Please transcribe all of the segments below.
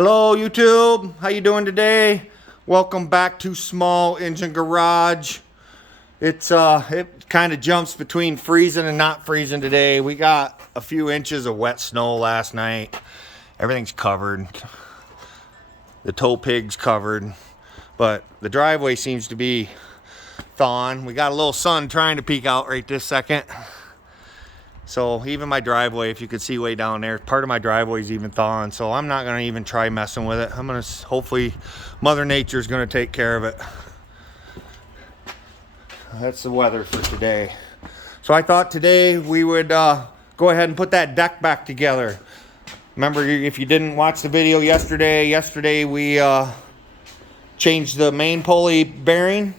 Hello YouTube, how you doing today? Welcome back to Small Engine Garage. It kind of jumps between freezing and not freezing today. We got a few inches of wet snow last night. Everything's covered. The tow pig's covered, but the driveway seems to be thawing. We got a little sun trying to peek out right this second. So even my driveway, if you could see way down there, part of my driveway is even thawing. So I'm not gonna even try messing with it. I'm gonna, hopefully Mother Nature's gonna take care of it. That's the weather for today. So I thought today we would go ahead and put that deck back together. Remember, if you didn't watch the video yesterday we changed the main pulley bearing.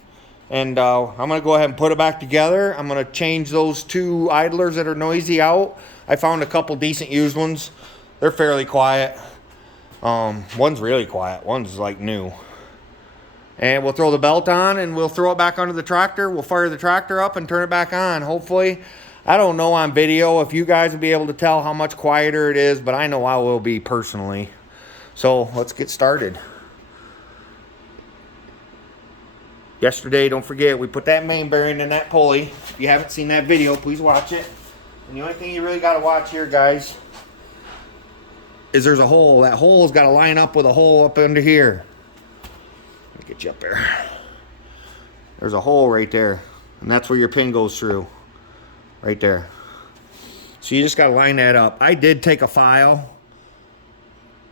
And I'm going to go ahead and put it back together. I'm going to change those two idlers that are noisy out. I found a couple decent used ones. They're fairly quiet. One's really quiet. One's like new. And we'll throw the belt on and we'll throw it back onto the tractor. We'll fire the tractor up and turn it back on. Hopefully, I don't know on video if you guys will be able to tell how much quieter it is, but I know I will be personally. So let's get started. Yesterday, don't forget, we put that main bearing in that pulley. If you haven't seen that video, please watch it. And the only thing you really got to watch here, guys, is there's a hole. That hole's got to line up with a hole up under here. Let me get you up there. There's a hole right there. And that's where your pin goes through. Right there. So you just got to line that up. I did take a file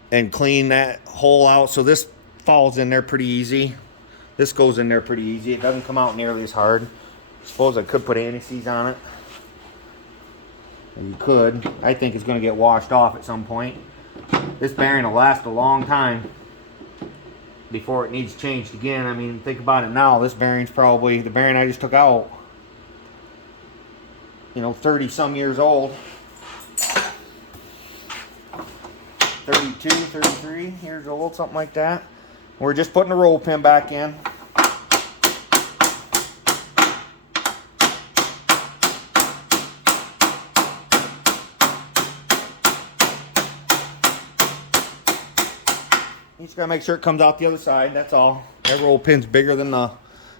and clean that hole out. So this falls in there pretty easy. This goes in there pretty easy. It doesn't come out nearly as hard. I suppose I could put anti-seize on it. And you could. I think it's going to get washed off at some point. This bearing will last a long time before it needs changed again. I mean, think about it now. This bearing's probably, the bearing I just took out, 30 some years old. 32, 33 years old, something like that. We're just putting the roll pin back in. You just gotta make sure it comes out the other side, that's all. That roll pin's bigger than the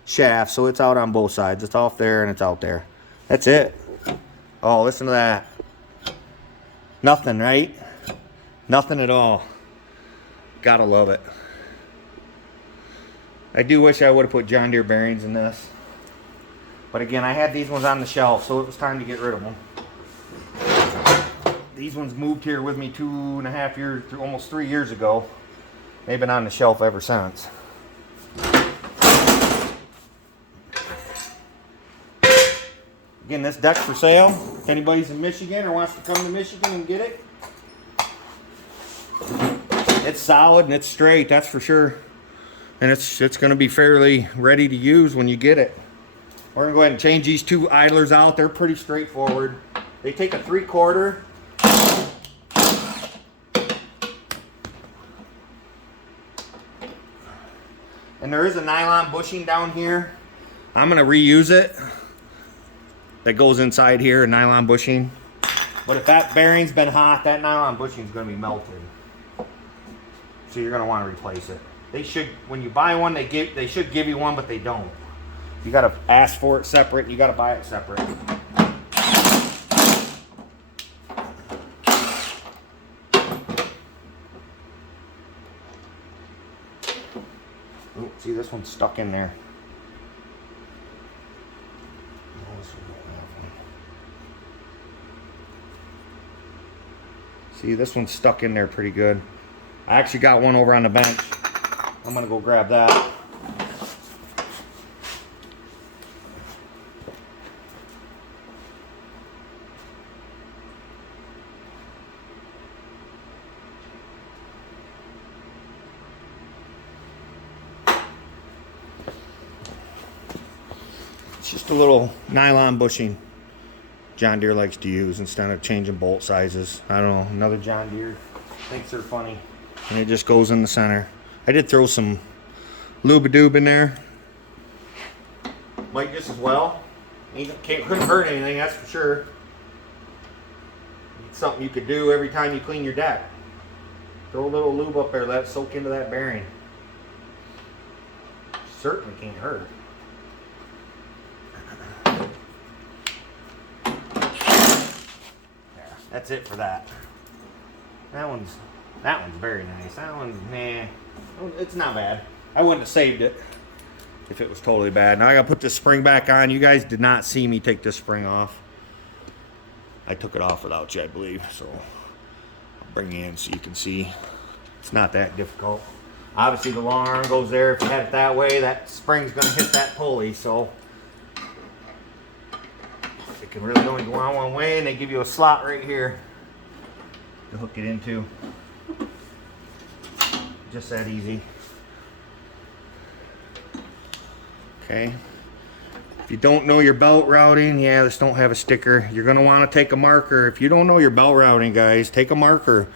shaft, so it's out on both sides. It's off there and it's out there. That's it. Oh, listen to that. Nothing, right? Nothing at all. Gotta love it. I do wish I would have put John Deere bearings in this. But again, I had these ones on the shelf, so it was time to get rid of them. These ones moved here with me 2.5 years, almost 3 years ago. They've been on the shelf ever since. Again, this deck's for sale. If anybody's in Michigan or wants to come to Michigan and get it. It's solid and it's straight, that's for sure. And it's going to be fairly ready to use when you get it. We're going to go ahead and change these two idlers out. They're pretty straightforward. They take a 3/4. And there is a nylon bushing down here. I'm going to reuse it. That goes inside here, a nylon bushing. But if that bearing's been hot, that nylon bushing is going to be melted. So you're going to want to replace it. They should, when you buy one, they should give you one, but they don't. You got to ask for it separate, and you got to buy it separate. Ooh, see, this one's stuck in there. See, this one's stuck in there pretty good. I actually got one over on the bench. I'm gonna go grab that. It's just a little nylon bushing John Deere likes to use instead of changing bolt sizes. I don't know, another John Deere thinks they're funny. And it just goes in the center. I did throw some lube-a-doob in there. Might just as well. Couldn't hurt anything, that's for sure. It's something you could do every time you clean your deck. Throw a little lube up there, let it soak into that bearing. Certainly can't hurt. There, that's it for that. That one's very nice. That one's nah. It's not bad. I wouldn't have saved it if it was totally bad. Now I gotta put this spring back on. You guys did not see me take this spring off. I took it off without you, I believe. So I'll bring you in so you can see. It's not that difficult. Obviously the long arm goes there. If you had it that way, that spring's gonna hit that pulley. So it can really only go on one way, and they give you a slot right here to hook it into. Just that easy. Okay. If you don't know your belt routing, yeah, this don't have a sticker. You're gonna want to take a marker. If you don't know your belt routing, guys, take a marker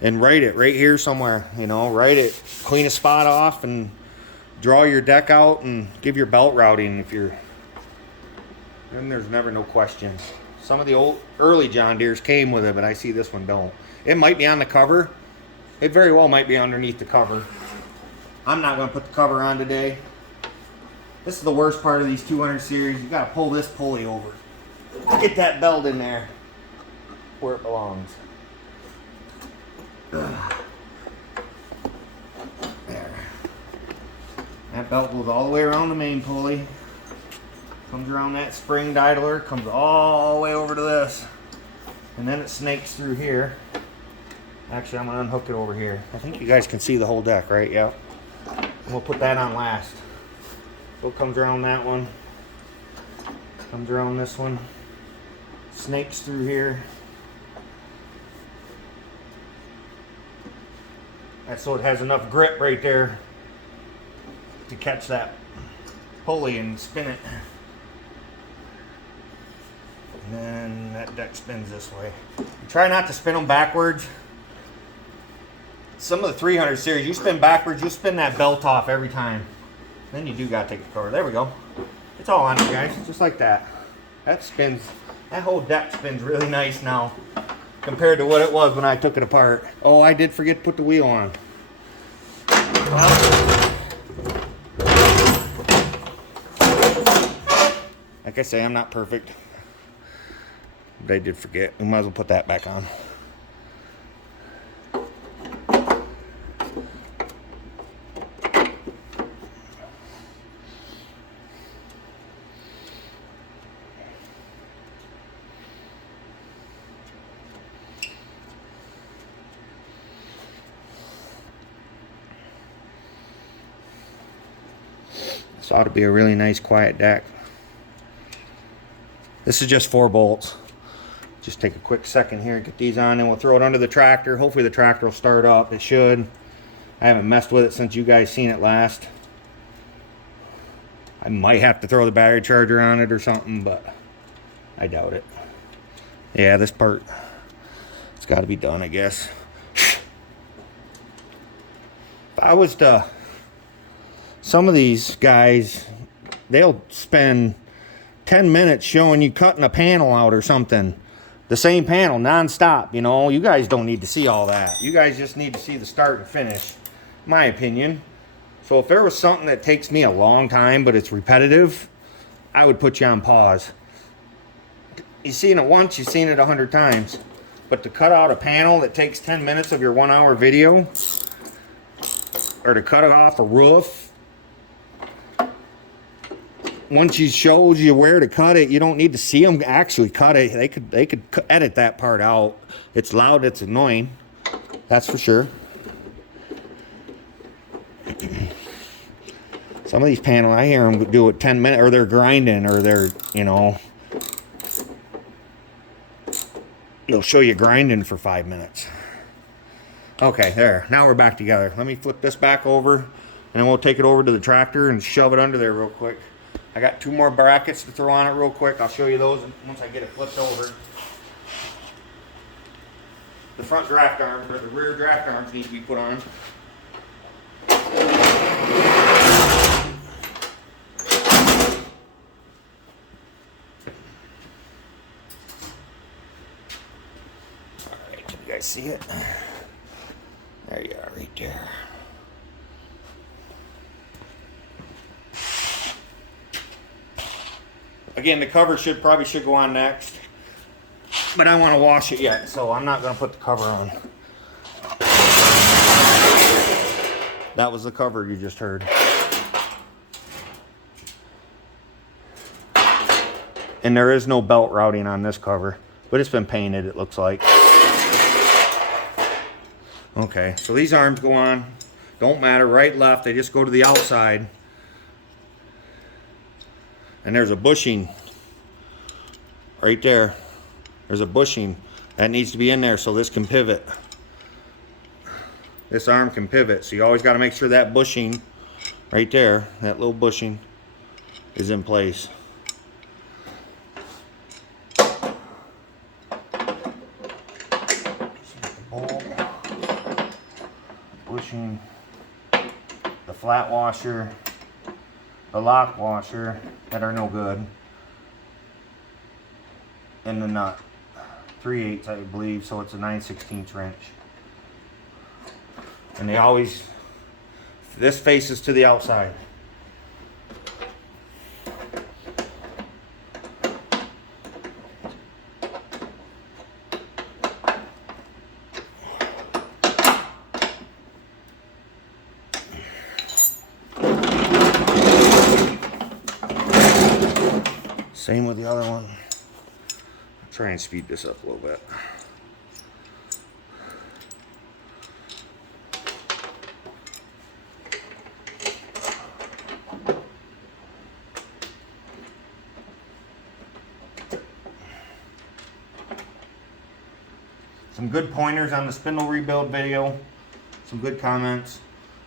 and write it right here somewhere. You know, write it, clean a spot off, and draw your deck out and give your belt routing. If you're, then there's never no questions. Some of the early John Deeres came with it, but I see this one don't. It might be on the cover. It very well might be underneath the cover. I'm not gonna put the cover on today. This is the worst part of these 200 series. You gotta pull this pulley over. Get that belt in there where it belongs. There. That belt goes all the way around the main pulley. Comes around that spring idler, comes all the way over to this. And then it snakes through here. Actually, I'm gonna unhook it over here. I think you guys can see the whole deck, right? Yeah. And we'll put that on last. So it comes around that one. Comes around this one. Snakes through here. That's so it has enough grip right there to catch that pulley and spin it. And then that deck spins this way. Try not to spin them backwards. Some of the 300 series, you spin backwards, you spin that belt off every time. Then you do gotta take the cover. There we go. It's all on you guys, just like that. That spins, that whole deck spins really nice now compared to what it was when I took it apart. Oh, I did forget to put the wheel on. Well, like I say, I'm not perfect. But I did forget. We might as well put that back on. This ought to be a really nice quiet deck. This is just 4 bolts. Just take a quick second here, get these on, and we'll throw it under the tractor. Hopefully the tractor will start up. It should. I haven't messed with it since you guys seen it last. I might have to throw the battery charger on it or something, but I doubt it. Yeah, this part, it's got to be done, I guess. If I was to... Some of these guys, they'll spend 10 minutes showing you cutting a panel out or something. The same panel, non-stop, you know. You guys don't need to see all that. You guys just need to see the start and finish, my opinion. So if there was something that takes me a long time, but it's repetitive, I would put you on pause. You've seen it once, you've seen it 100 times. But to cut out a panel that takes 10 minutes of your 1-hour video, or to cut off a roof, once he shows you where to cut it, you don't need to see them actually cut it. They could edit that part out. It's loud, it's annoying. That's for sure. Some of these panels, I hear them do it 10 minutes, or they're grinding, or they're, you know, they'll show you grinding for 5 minutes. Okay, there. Now we're back together. Let me flip this back over, and then we'll take it over to the tractor and shove it under there real quick. I got 2 more brackets to throw on it real quick. I'll show you those once I get it flipped over. The front draft arms, or the rear draft arms, need to be put on. Alright, can you guys see it? There you are, right there. Again, the cover probably should go on next, but I want to wash it yet, so I'm not going to put the cover on. That was the cover you just heard. And there is no belt routing on this cover, but it's been painted, it looks like. Okay, so these arms go on. Don't matter, right, left, they just go to the outside. And there's a bushing right there. There's a bushing that needs to be in there so this can pivot. This arm can pivot, so you always got to make sure that bushing right there, that little bushing, is in place. Bushing, the flat washer, the lock washer that are no good, and the nut, 3/8 I believe, so it's a 9/16 wrench. And they always, this faces to the outside. Same with the other one. I'll try and speed this up a little bit. Some good pointers on the spindle rebuild video. Some good comments.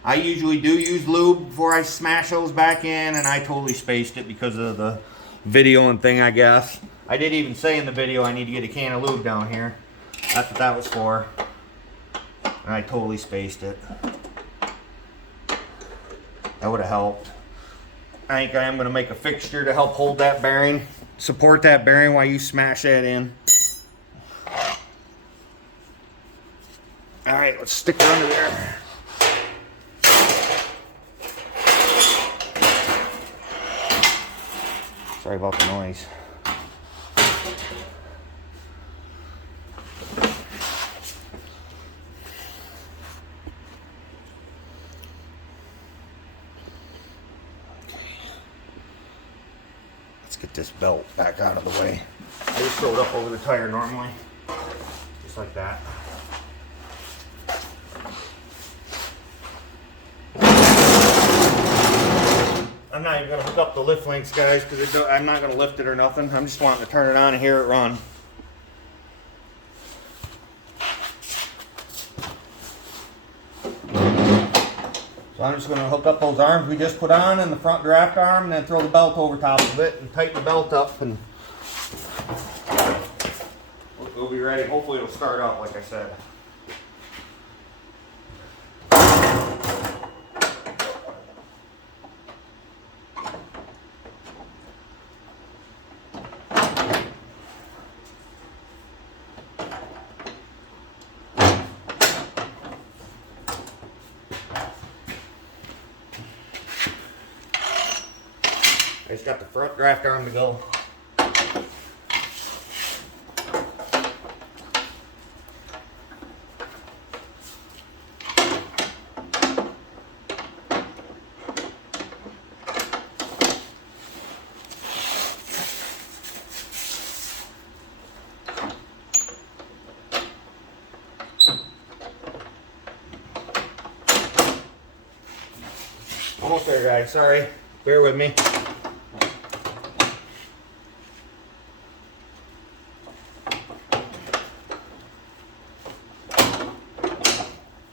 I usually do use lube before I smash those back in, and I totally spaced it because of the video and thing, I guess. I did even say in the video I need to get a can of lube down here. That's what that was for. And I totally spaced it. That would have helped. I think I am going to make a fixture to help hold that bearing. Support that bearing while you smash that in. Alright, let's stick her under there. Sorry about the noise. Let's get this belt back out of the way. I just throw it up over the tire normally. Just like that. I'm not even going to hook up the lift links, guys, because I'm not going to lift it or nothing. I'm just wanting to turn it on and hear it run. So I'm just going to hook up those arms we just put on and the front draft arm, and then throw the belt over top of it and tighten the belt up, and we'll be ready. Hopefully it'll start up like I said. I just got the front draft arm to go. Almost there, guys. Sorry. Bear with me.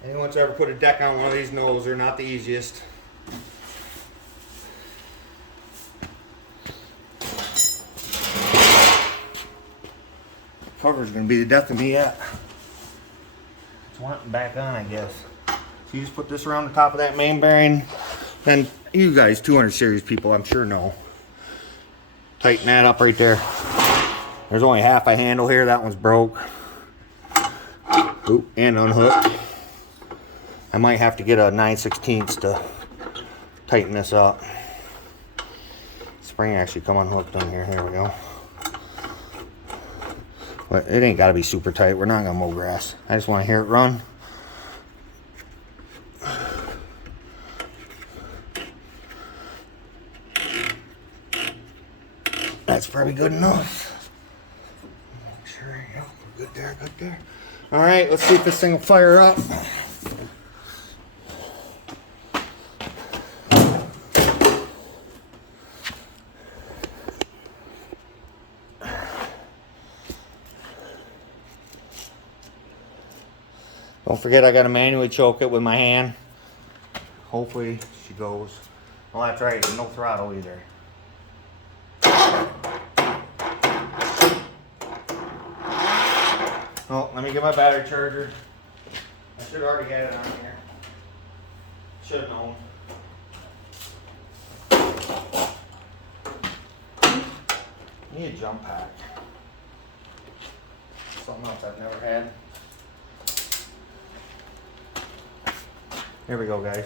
Anyone's ever put a deck on one of these knows they're not the easiest. Cover's gonna be the death of me yet. It's wanting back on, I guess. So you just put this around the top of that main bearing. Then you guys, 200 series people, I'm sure know. Tighten that up right there. There's only half a handle here. That one's broke. Oop, and unhooked. I might have to get a 9/16 to tighten this up. Spring actually come unhooked on here. There we go. But it ain't got to be super tight. We're not going to mow grass. I just want to hear it run. That's probably good enough. Make sure, yeah, we're good there, good there. All right, let's see if this thing will fire up. Don't forget, I got to manually choke it with my hand. Hopefully she goes. Well, that's right, no throttle either. Oh, let me get my battery charger. I should have already had it on here. Should have known. Need a jump pack. Something else I've never had. Here we go, guys.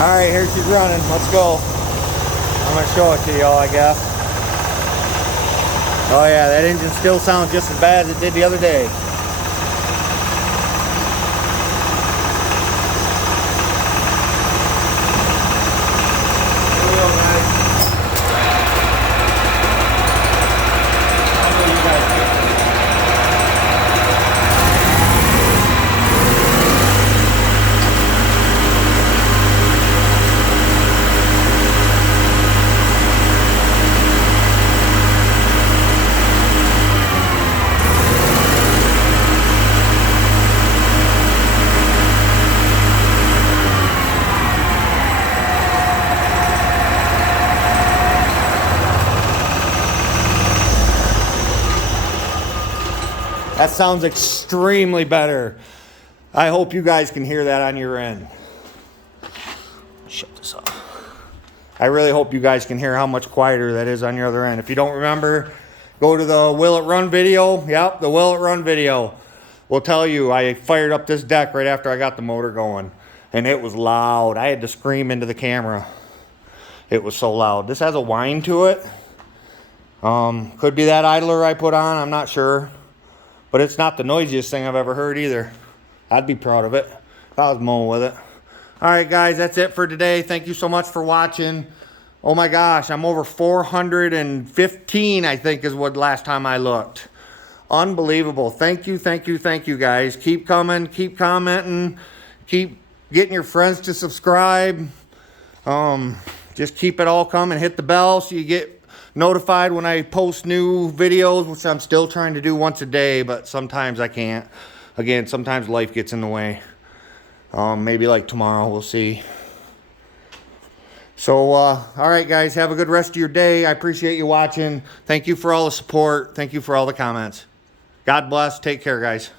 Alright, here she's running. Let's go. I'm going to show it to y'all, I guess. Oh yeah, that engine still sounds just as bad as it did the other day. Here we go, guys. I'll show you guys. That sounds extremely better. I hope you guys can hear that on your end. Shut this off. I really hope you guys can hear how much quieter that is on your other end. If you don't remember, go to the Will It Run video. Yep, the Will It Run video will tell you I fired up this deck right after I got the motor going. And it was loud. I had to scream into the camera. It was so loud. This has a whine to it. Could be that idler I put on. I'm not sure. But it's not the noisiest thing I've ever heard either. I'd be proud of it if I was mowing with it. All right, guys, that's it for today. Thank you so much for watching. Oh my gosh, I'm over 415, I think is what last time I looked. Unbelievable. Thank you, thank you, thank you, guys. Keep coming, keep commenting, keep getting your friends to subscribe. Just keep it all coming. Hit the bell so you get notified when I post new videos, which I'm still trying to do once a day, but sometimes I can't. Again, sometimes life gets in the way. Maybe like tomorrow, we'll see. So, all right, guys, have a good rest of your day. I appreciate you watching. Thank you for all the support. Thank you for all the comments. God bless. Take care, guys.